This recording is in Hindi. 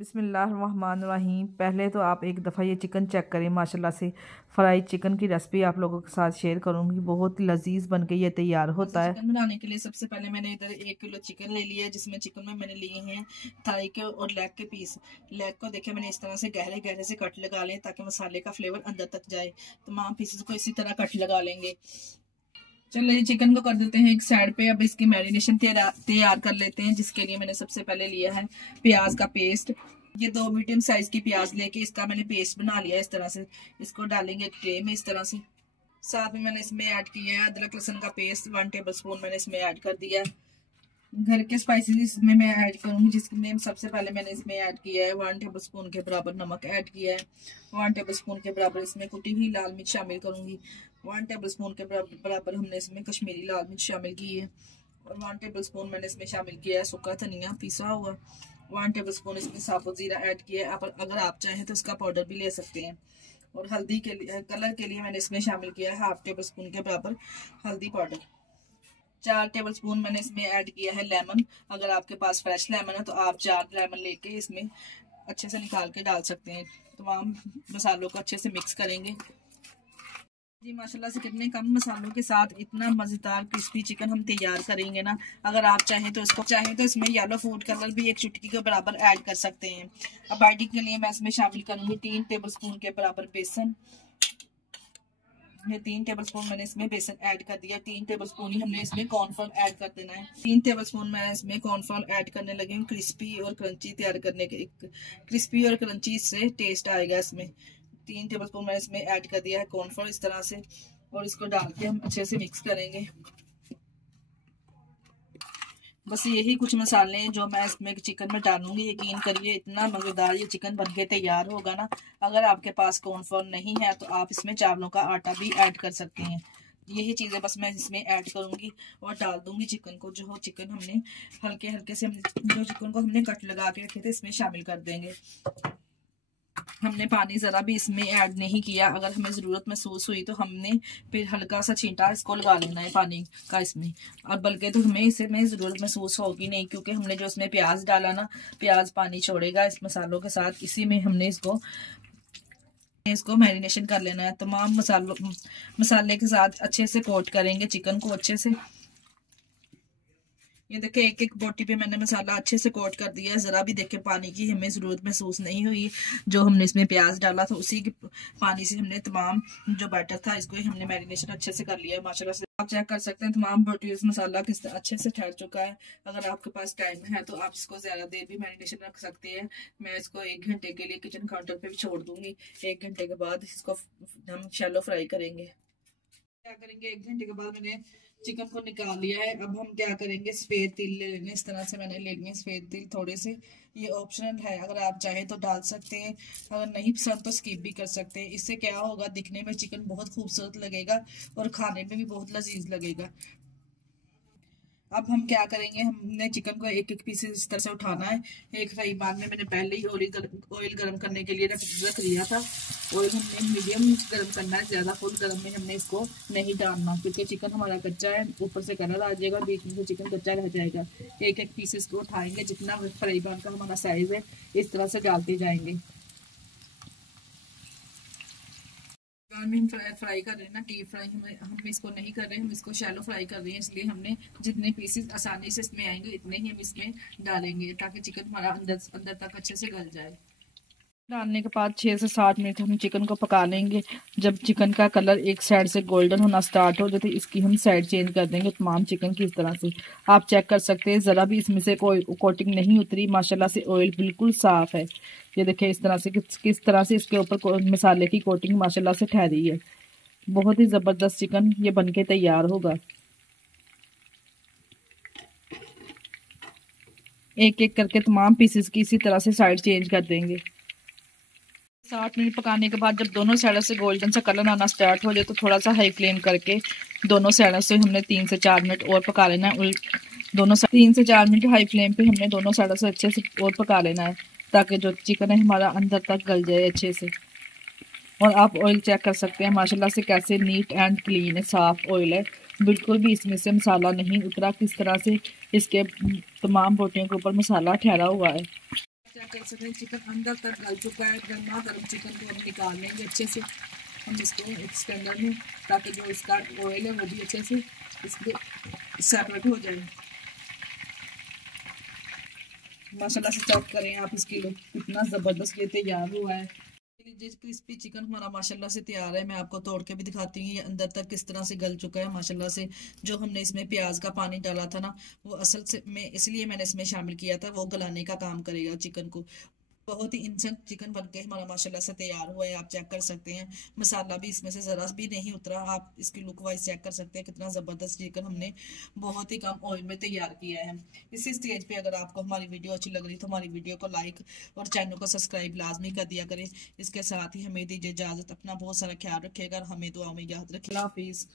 बिस्मिल्लाहिर्रहमानिर्रहीम। पहले तो आप एक दफ़ा ये चिकन चेक करें। माशाल्लाह से फ्राई चिकन की रेसिपी आप लोगों के साथ शेयर करूंगी। बहुत लजीज बन के ये तैयार होता है। चिकन बनाने के लिए सबसे पहले मैंने इधर 1 किलो चिकन ले लिया है, जिसमें चिकन में मैंने लिए हैं थाई के और लेग के पीस। लेग को देखे मैंने इस तरह से गहरे गहरे से कट लगा लें ताकि मसाले का फ्लेवर अंदर तक जाए। तमाम पीसेस को इसी तरह कट लगा लेंगे। चलो ये चिकन को कर देते हैं एक साइड पे। अब इसकी मैरिनेशन तैयार कर लेते हैं, जिसके लिए मैंने सबसे पहले लिया है प्याज का पेस्ट। ये 2 मीडियम साइज की प्याज लेके इसका मैंने पेस्ट बना लिया इस तरह से। इसको डालेंगे एक ट्रे में इस तरह से। साथ में मैंने इसमें ऐड किया है अदरक लहसुन का पेस्ट 1 टेबल स्पून मैंने इसमें ऐड कर दिया। घर के स्पाइसेस इसमें मैं ऐड करूंगी, जिसमें सबसे पहले मैंने इसमें ऐड किया है 1 टेबल स्पून के बराबर नमक ऐड किया है। 1 टेबल स्पून के बराबर इसमें कुटी हुई लाल मिर्च शामिल करूंगी। 1 टेबल स्पून के बराबर हमने इसमें कश्मीरी लाल मिर्च शामिल की है। और 1 टेबल स्पून मैंने इसमें शामिल किया है सूखा धनिया पिसा हुआ। 1 टेबल स्पून इसमें साबुत जीरा ऐड किया है। अगर आप चाहें तो इसका पाउडर भी ले सकते हैं। और हल्दी के लिए कलर के लिए मैंने इसमें शामिल किया है 1/2 टेबल स्पून के बराबर हल्दी पाउडर। 4 टेबल स्पून मैंने इसमें ऐड किया है लेमन। अगर आपके पास फ्रेश लेमन है तो आप 4 लेमन लेके इसमें अच्छे से निकाल के डाल सकते हैं। तमाम मसालों को अच्छे से मिक्स करेंगे। जी माशाल्लाह से कितने कम मसालों के साथ इतना मज़ेदार क्रिस्पी चिकन हम तैयार करेंगे ना। अगर आप चाहें तो इसमें येलो फूड कलर भी 1 चुटकी के बराबर ऐड कर सकते हैं। अब बाइडिंग के लिए मैं इसमें शामिल करूंगी 3 टेबल स्पून के बराबर बेसन। ये 3 टेबल स्पून मैंने इसमें बेसन ऐड कर दिया। 3 टेबल स्पून ही हमने इसमें कॉर्नफ्लोर ऐड कर देना है। 3 टेबल स्पून मैं इसमें कॉर्नफ्लोर ऐड करने लगी हूँ क्रिस्पी और क्रंची तैयार करने के। क्रिस्पी और क्रंची से टेस्ट आएगा इसमें। 3 टेबल स्पून मैंने इसमें ऐड कर दिया है कॉर्नफ्लोर इस तरह से। और इसको डाल के हम अच्छे से मिक्स करेंगे। बस यही कुछ मसाले हैं जो मैं इसमें चिकन में डालूंगी। यकीन करिए इतना मजेदार ये चिकन बनके तैयार होगा ना। अगर आपके पास कॉर्नफ्लोर नहीं है तो आप इसमें चावलों का आटा भी ऐड कर सकते हैं। यही चीज़ें बस मैं इसमें ऐड करूंगी और डाल दूंगी चिकन को। जो चिकन हमने हल्के हल्के से जो चिकन को हमने कट लगा के रखे थे इसमें शामिल कर देंगे। हमने पानी ज़रा भी इसमें ऐड नहीं किया। अगर हमें ज़रूरत महसूस हुई तो हमने फिर हल्का सा छींटा इसको लगा लेना है पानी का इसमें। और बल्कि तो हमें इसमें ज़रूरत महसूस होगी नहीं, क्योंकि हमने जो इसमें प्याज डाला ना, प्याज पानी छोड़ेगा इस मसालों के साथ। इसी में हमने इसको मैरिनेशन कर लेना है। तमाम मसाले के साथ अच्छे से कोट करेंगे चिकन को अच्छे से। ये देखिए एक एक बोटी पे मैंने मसाला अच्छे से कोट कर दिया है। जरा भी देखिए पानी की हमें जरूरत महसूस नहीं हुई। जो हमने इसमें प्याज डाला था उसी के पानी से हमने तमाम जो बैटर था इसको हमने मैरिनेशन अच्छे से कर लिया है। माशाल्लाह से आप चेक कर सकते हैं तमाम बोटी मसाला किस अच्छे से ठहर चुका है। अगर आपके पास टाइम है तो आप इसको ज्यादा देर भी मैरिनेशन रख सकते हैं। मैं इसको 1 घंटे के लिए किचन काउंटर पे भी छोड़ दूंगी। 1 घंटे के बाद इसको हम शैलो फ्राई करेंगे। क्या करेंगे 1 घंटे के बाद मैंने चिकन को निकाल लिया है। अब हम क्या करेंगे सफेद तिल ले लेंगे। इस तरह से मैंने ले लिए सफेद तिल थोड़े से। ये ऑप्शनल है, अगर आप चाहें तो डाल सकते हैं, अगर नहीं पसंद तो स्किप भी कर सकते हैं। इससे क्या होगा दिखने में चिकन बहुत खूबसूरत लगेगा और खाने में भी बहुत लजीज लगेगा। अब हम क्या करेंगे, हमने चिकन को एक एक पीस इस तरह से उठाना है। एक फ्राई पैन में मैंने पहले ही ऑयल गर्म करने के लिए रख दिया था। ऑयल हमने मीडियम गर्म करना है, ज़्यादा फुल गर्म में हमने इसको नहीं डालना, क्योंकि चिकन हमारा कच्चा है। ऊपर से कलर आ जाएगा, बीच में से चिकन कच्चा रह जाएगा। एक एक पीस इसको उठाएंगे, जितना फ्राई पैन का हमारा साइज है इस तरह से डालते जाएंगे। हम फ्राई कर रहे हैं ना, डीप फ्राई हम इसको नहीं कर रहे हैं, हम इसको शैलो फ्राई कर रहे हैं। इसलिए हमने जितने पीसेस आसानी से इसमें आएंगे इतने ही हम इसमें डालेंगे, ताकि चिकन हमारा अंदर तक अच्छे से गल जाए। डालने के बाद 6 से 7 मिनट हम चिकन को पका लेंगे। जब चिकन का कलर एक साइड से गोल्डन होना स्टार्ट हो जाए तो इसकी हम साइड चेंज कर देंगे तमाम चिकन की। इस तरह से आप चेक कर सकते हैं ज़रा भी इसमें से कोई कोटिंग नहीं उतरी। माशाल्लाह से ऑयल बिल्कुल साफ़ है। ये देखिए इस तरह से किस तरह से इसके ऊपर मसाले की कोटिंग माशाल्लाह से ठहरी है। बहुत ही ज़बरदस्त चिकन ये बनके तैयार होगा। एक एक करके तमाम पीसेस की इसी तरह से साइड चेंज कर देंगे। 7 मिनट पकाने के बाद जब दोनों साइडों से गोल्डन सा कलर आना स्टार्ट हो जाए तो थोड़ा सा हाई फ्लेम करके दोनों साइडों से हमने 3 से 4 मिनट और पका लेना है। दोनों 3 से 4 मिनट हाई फ्लेम पे हमने दोनों साइडों से अच्छे से और पका लेना है, ताकि जो चिकन है हमारा अंदर तक गल जाए अच्छे से। और आप ऑयल चेक कर सकते हैं माशाल्लाह से कैसे नीट एंड क्लीन है, साफ़ ऑयल है। बिल्कुल भी इसमें से मसाला नहीं उतरा। किस तरह से इसके तमाम बोटियों के ऊपर मसाला ठहरा हुआ है। चेक कर सकते हैं चिकन अंदर तक गल चुका है। गर्मा गर्म चिकन को हम निकाल लेंगे अच्छे से, हम इसको एक स्टैंडर में, ताकि जो इसका ऑयल है वो भी अच्छे से इसके सेपरेट हो जाए। माशाल्लाह से चेक करें आप इसकी लुक कितना ज़बरदस्त ये तैयार हुआ है। क्रिस्पी चिकन हमारा माशाल्लाह से तैयार है। मैं आपको तोड़ के भी दिखाती हूँ ये अंदर तक किस तरह से गल चुका है माशाल्लाह से। जो हमने इसमें प्याज का पानी डाला था ना, वो असल से में इसलिए मैंने इसमें शामिल किया था, वो गलाने का काम करेगा चिकन को। बहुत ही इंस्टेंट चिकन बनके हमारा माशाल्लाह से तैयार हुआ है, आप चेक कर सकते हैं। मसाला भी इसमें से ज़रा भी नहीं उतरा। आप इसकी लुक वाइज चेक कर सकते हैं कितना ज़बरदस्त चिकन हमने बहुत ही कम ऑयल में तैयार किया है। इसी स्टेज पे अगर आपको हमारी वीडियो अच्छी लग रही तो हमारी वीडियो को लाइक और चैनल को सब्सक्राइब लाजमी कर दिया करें। इसके साथ ही हमें दीजिए इजाज़त। अपना बहुत सारा ख्याल रखिएगा और हमें दुआ में याद रखिएगा। हाफिज़।